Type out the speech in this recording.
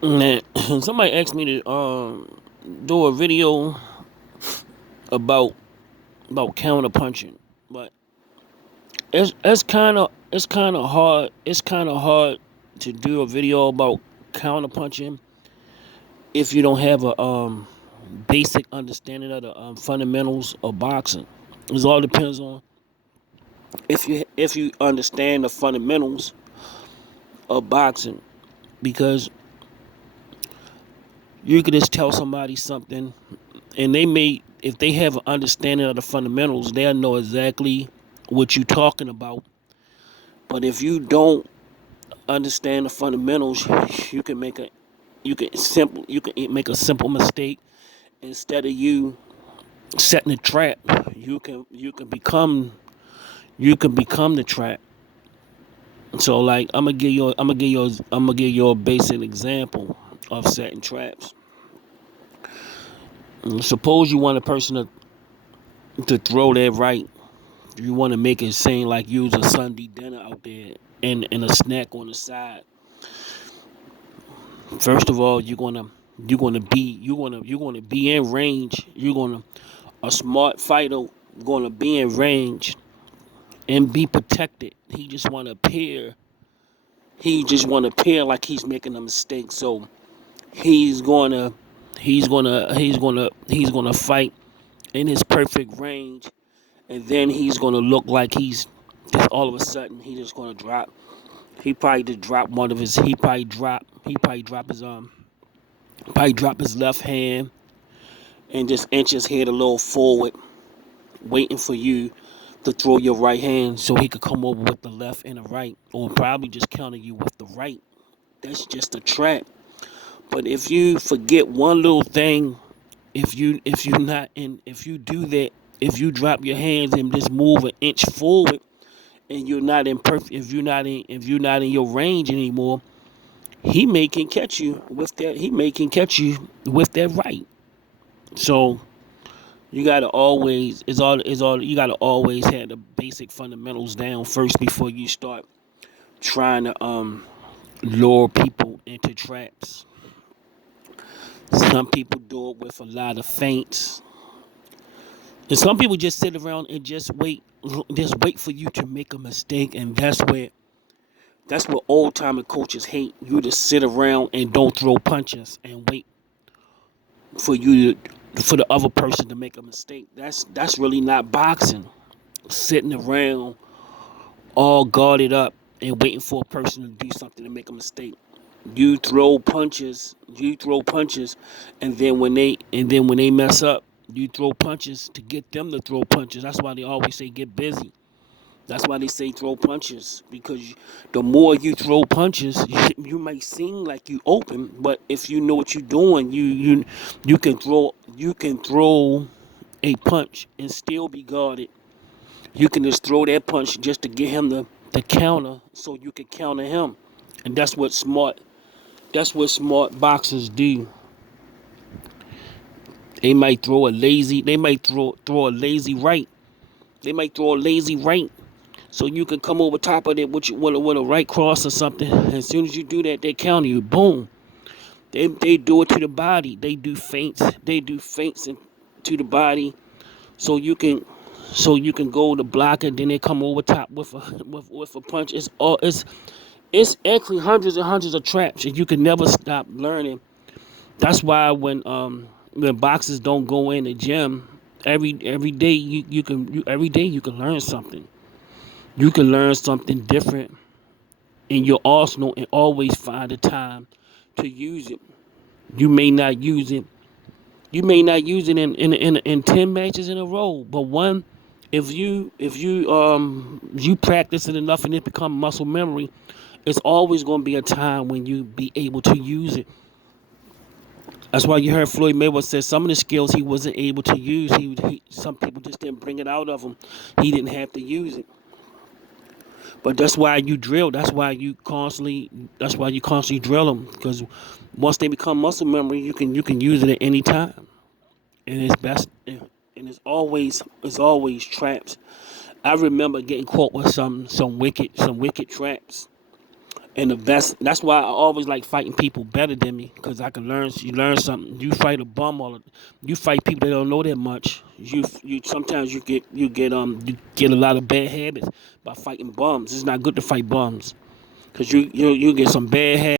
Man, somebody asked me to do a video about counter punching, but it's kind of hard to do a video about counter punching if you don't have a basic understanding of the fundamentals of boxing. It all depends on if you understand the fundamentals of boxing, because you could just tell somebody something, and they may, if they have an understanding of the fundamentals, they'll know exactly what you're talking about. But if you don't understand the fundamentals, you can make a you can make a simple mistake. Instead of you setting a trap, you can become the trap. So like I'm gonna give you a basic example of setting traps. Suppose you want a person to throw that right. You want to make it seem like you was a Sunday dinner out there and a snack on the side. First of all, you're gonna be in range. A smart fighter gonna be in range and be protected. He just want to appear like he's making a mistake. So he's gonna he's gonna fight in his perfect range, and then he's gonna look like he's just all of a sudden he just gonna drop. He probably just drop one of his. He probably drop his left hand and just inch his head a little forward, waiting for you to throw your right hand so he could come over with the left and the right, or probably just counter you with the right. That's just a trap. But if you forget one little thing, if you do that, if you drop your hands and just move an inch forward, and you're not in perfect, if you're not in your range anymore, he may can catch you with that. He may can catch you with that right. So you gotta always is all you gotta always have the basic fundamentals down first before you start trying to lure people into traps. Some people do it with a lot of feints, and some people just sit around and just wait for you to make a mistake, and that's what old timey coaches hate. You to sit around and don't throw punches and wait for the other person to make a mistake. That's really not boxing. Sitting around all guarded up and waiting for a person to do something to make a mistake. You throw punches, and then when they mess up, you throw punches to get them to throw punches. That's why they always say get busy. That's why they say throw punches, because the more you throw punches, you might seem like you open, but if you know what you're doing, you can throw a punch and still be guarded. You can just throw that punch just to get him the counter, so you can counter him, and that's what smart boxers do. They might throw a lazy right. They might throw a lazy right, so you can come over top of it with a right cross or something. As soon as you do that, they counter you. Boom. They do it to the body. They do feints. To the body, so you can go to block it. Then they come over top with a with a punch. It's actually hundreds and hundreds of traps, and you can never stop learning. That's why when boxers don't go in the gym every day, every day you can learn something. You can learn something different in your arsenal, and always find the time to use it. You may not use it. You may not use it in 10 matches in a row, but one, if you practice it enough and it become muscle memory, it's always going to be a time when you be able to use it. That's why you heard Floyd Mayweather say some of the skills he wasn't able to use. Some people just didn't bring it out of him. He didn't have to use it. But that's why you drill. That's why you constantly drill them, because once they become muscle memory, you can use it at any time. And it's best. And it's always traps. I remember getting caught with some wicked traps, And the best, that's why I always like fighting people better than me, because I can learn. You learn something. You fight a bum, or you fight people that don't know that much. You sometimes you get a lot of bad habits by fighting bums. It's not good to fight bums, because you get some bad habits.